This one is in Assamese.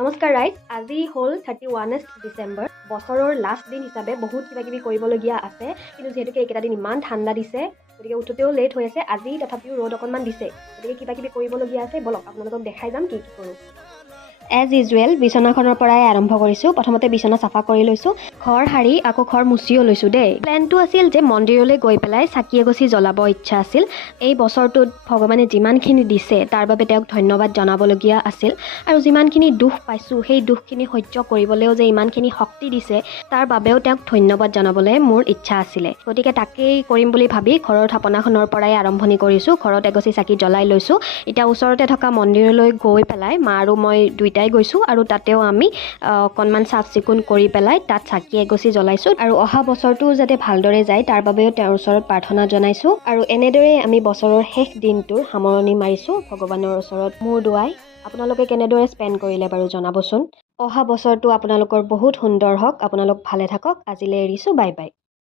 নমস্কাৰ ৰাইজ, আজি হ'ল 31 ডিচেম্বৰ। বছৰৰ লাষ্ট দিন হিচাপে বহুত কিবা কিবি কৰিবলগীয়া আছে, কিন্তু যিহেতুকে এইকেইটা দিন ইমান ঠাণ্ডা দিছে, গতিকে উঠোতেও লেট হৈ আছে। আজি তথাপিও ৰ'দ অকণমান দিছে, গতিকে কিবা কিবি কৰিবলগীয়া আছে। বলক আপোনালোকক দেখাই যাম কি কি কৰোঁ। এজ ইউজুৱেল বিচনাখনৰ পৰাই আৰম্ভ কৰিছোঁ। প্ৰথমতে বিচনা চাফা কৰি লৈছোঁ, ঘৰ সাৰি আকৌ ঘৰ মুচিও লৈছোঁ দেই। প্লেনটো আছিল যে মন্দিৰলৈ গৈ পেলাই চাকি এগছি জ্বলাব ইচ্ছা আছিল। এই বছৰটোত ভগৱানে যিমানখিনি দিছে তাৰ বাবে তেওঁক ধন্যবাদ জনাবলগীয়া আছিল, আৰু যিমানখিনি দুখ পাইছোঁ সেই দুখখিনি সহ্য কৰিবলৈও যে ইমানখিনি শক্তি দিছে তাৰ বাবেও তেওঁক ধন্যবাদ জনাবলৈ মোৰ ইচ্ছা আছিলে। গতিকে তাকেই কৰিম বুলি ভাবি ঘৰৰ থাপনাখনৰ পৰাই আৰম্ভণি কৰিছোঁ। ঘৰত এগছি চাকি জ্বলাই লৈছোঁ। এতিয়া ওচৰতে থকা মন্দিৰলৈ গৈ পেলাই মা আৰু মই দুইটাই গৈছোঁ, আৰু তাতেও আমি অকণমান চাফ চিকুণ কৰি পেলাই তাত চাকি এগছি জ্বলাইছোঁ, আৰু অহা বছৰটো যাতে ভালদৰে যায় তাৰ বাবেও তেওঁৰ ওচৰত প্ৰাৰ্থনা জনাইছোঁ। আৰু এনেদৰেই আমি বছৰৰ শেষ দিনটোৰ সামৰণি মাৰিছোঁ ভগৱানৰ ওচৰত মূৰ দোৱাই। আপোনালোকে কেনেদৰে স্পেণ্ড কৰিলে বাৰু জনাবচোন। অহা বছৰটো আপোনালোকৰ বহুত সুন্দৰ হওক। আপোনালোক ভালে থাকক। আজিলৈ এৰিছোঁ, বাই বাই।